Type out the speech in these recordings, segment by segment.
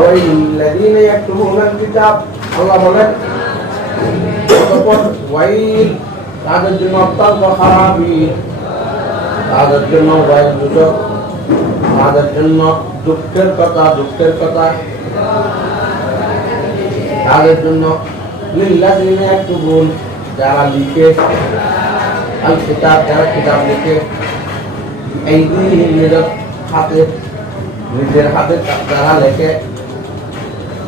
ওয়াইল্লাযীনা ইয়াকতুমুনাল কিতাব। আল্লাহ বলেন, অতঃপর ওয়াইল তাদের জন্য অত্যন্ত খারাপই। জন্য দুঃখের কথা দুঃখের কথা। তাদের জন্য লিল্লাযীনা ইয়াকতুবুন যারা লিখে, আল কিতাব, যারা লিখে নিজের হাতে নিজের হাতে যারা লেখে।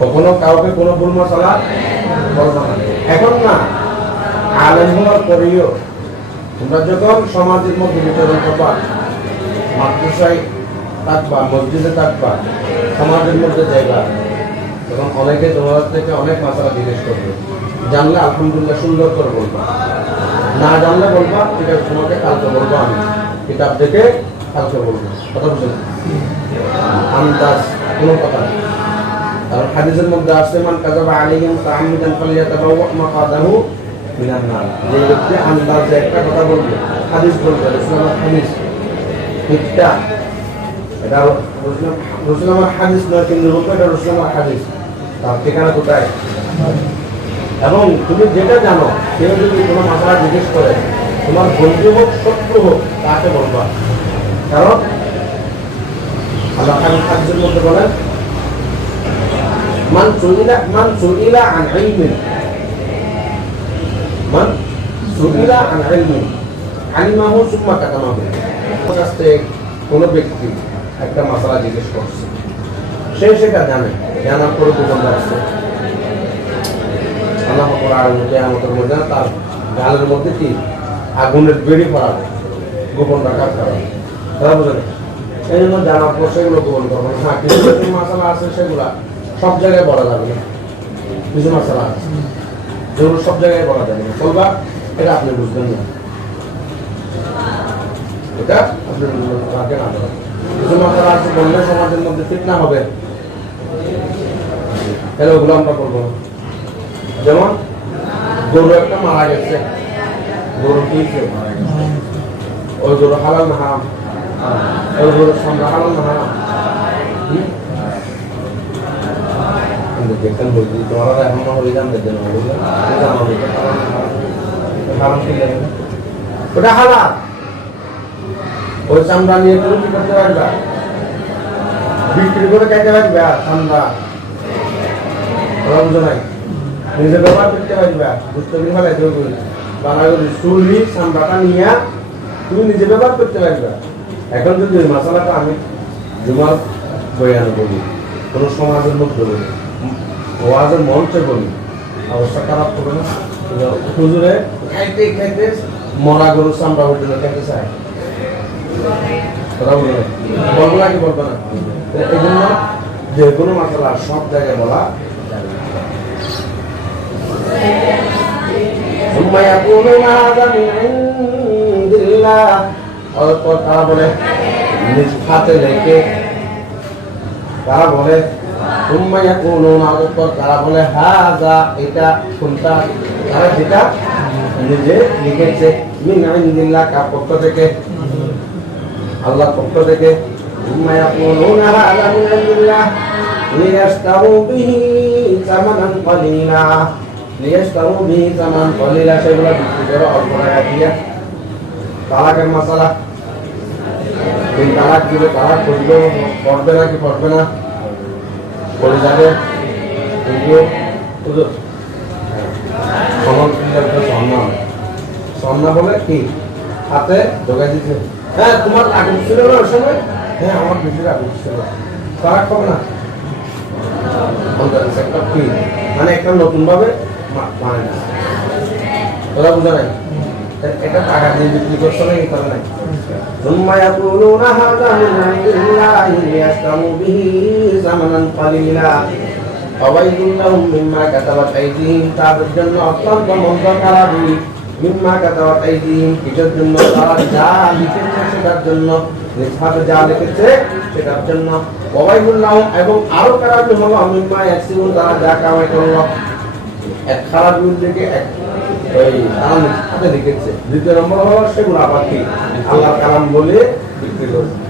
কখনো কাউকে কোনো ভুল মশলা বলবা না। এখন না, আলেম হওয়ার পরেও তোমরা যখন সমাজের মধ্যে বিচরণ করবা, মাদ্রাসায় থাকবা, মসজিদে থাকবা, সমাজের মধ্যে যাইবা, তখন অনেকে তোমার থেকে অনেক মশলা জিজ্ঞেস করবে, জানলে আলহামদুলিল্লাহ সুন্দর করে বলবা। না জানলে বলবা, ঠিক আছে, তোমাকে কালকে বলব আমি। কিতাব দেখে কালকে বলব। কথা বুঝলেন আন্দাজ কোনো কথা নেই কারণ হাদিসের মধ্যে আসছে মান কাযাবা আলাইহিম তাআম্মিদান ফালিয়াতাবাওয়া মাকাদাহু মিনান নার। যে ব্যক্তি আন্দাজে একটা কথা বলবে, হাদিস বলবে রাসূলুল্লাহ হাদিস। মিথ্যা। এটা রসুলামার হাদিস নয়, কিন্তু রূপে এটা রসুলামার হাদিস। তার ঠিকানা কোথায়? এবং তুমি যেটা জানো, কেউ যদি কোনো মাসলা জিজ্ঞেস করে, তোমার বন্ধু হোক, শত্রু হোক তাকে বলবা? কারণ আল্লাহ খান হাদিসের মধ্যে বলেন মান সুইলা মান সুইলা আন ইলমিন মান সুইলা আন ইলমিন আলিমাহু সুম্মা কাতামাহু কাছে কোনো ব্যক্তি একটা মশলা জিজ্ঞেস করছে সে সেটা জানে জানার পরে দোকানদার আছে আল্লাহ কেয়ামতের মধ্যে তার গালের মধ্যে কি আগুনের বেড়ি পড়াবে গোপন রাখার কারণে তারা বুঝলেন এই জন্য জানার পর সেগুলো গোপন করব হ্যাঁ কিছু মশলা আছে সেগুলা সব জায়গায় বলা যাবে না। কিছু মশলা যেগুলো সব জায়গায় বলা যাবে না। বলবা, এটা আপনি বুঝবেন না। এটা আপনি রাখেন না। আছে সমাজের মধ্যে ঠিক না হবে ওগুলো আমরা যেমন, গরু একটা মারা গেছে। গরু গরু হালাল না হারাম? ওই গরু সামনে হালাল না হারাম? হুম? বলছি তোমার এখন জানতে দেন ওগুলো জানো এটা হালাল না হারাম এটা হারাম কি লাগে ওটা হালাল। ওই চামড়া নিয়ে তুমি কি করে নিজে ব্যবহার করতে পারবা করি নিয়ে তুমি নিজে ব্যবহার করতে পারবা। এখন যদি মশলাটা আমি জুমার বয়ান বলি, কোনো সমাজের মধ্যে ওয়াজের মঞ্চে বলি অবস্থা খারাপ হবে না হুজুরে খাইতে খাইতে মরা গরু চামড়া পর্যন্ত খাইতে চায় কথা বলবে বলবো না কি বলবো না এই জন্য যে কোনো মশলা সব জায়গায় বলা যাবে না। ثم يقولون هذا من عند الله অতঃপর তারা বলে নিজ হাতে রেখে তারা বলে উম্মাইয়া কোন অতঃপর তারা বলে হাজা এটা কোনটা তারা যেটা নিজে লিখেছে মিন আইন্দিল্লাহ কার পক্ষ থেকে? আল্লাহ পক্ষ থেকে। উম্মাইয়া কোন হাজা মিন আইন্দিল্লাহ লিয়াস্তারু বিহি সামানান কলিলা লিয়াস্তারু বিহি সামান কলিলা সেগুলো বিক্রি করে, অল্প টাকা দিয়ে। তালাকের মশালা। এই তালাক দিলে তালাক করবে, পড়বে নাকি পড়বে না? পড়ে যাবে। শুধু সমান সন্না বলে কি? হাতে ঢোকাই দিতে হ্যাঁ তোমার আগুন ছিল না ওই সময়? হ্যাঁ আমার বেশি আগুন ছিল তালাক হবে না? একটা কি? মানে একটা নতুন ভাবে মানে না ওরা বুঝা নাই। এটা টাকা দিয়ে বিক্রি করছে না এই করে নাই? ثم يقولون هذا من عند الله ليشتروا به ثمنا قليلا অবাইদুল্লাহুম মিম্মা কাতাবাত আইদিহিম তাদের জন্য অত্যন্ত মন্দ খারাপই মিম্মা কাতাবাত আইদিহিম কিসের জন্য তারা যা লিখেছে সেটার জন্য নিজ হাতে যা লিখেছে সেটার জন্য অবাইদুল্লাহুম এবং আরো খারাপই হলো মিম্মা ইয়াকসিবুন তারা যা কামাই করলো এক খারাপ থেকে এক তারা হাতে লিখেছে। দ্বিতীয় নম্বর হলো আবার কি আল্লাহর কালাম বলে বিক্রি করছে।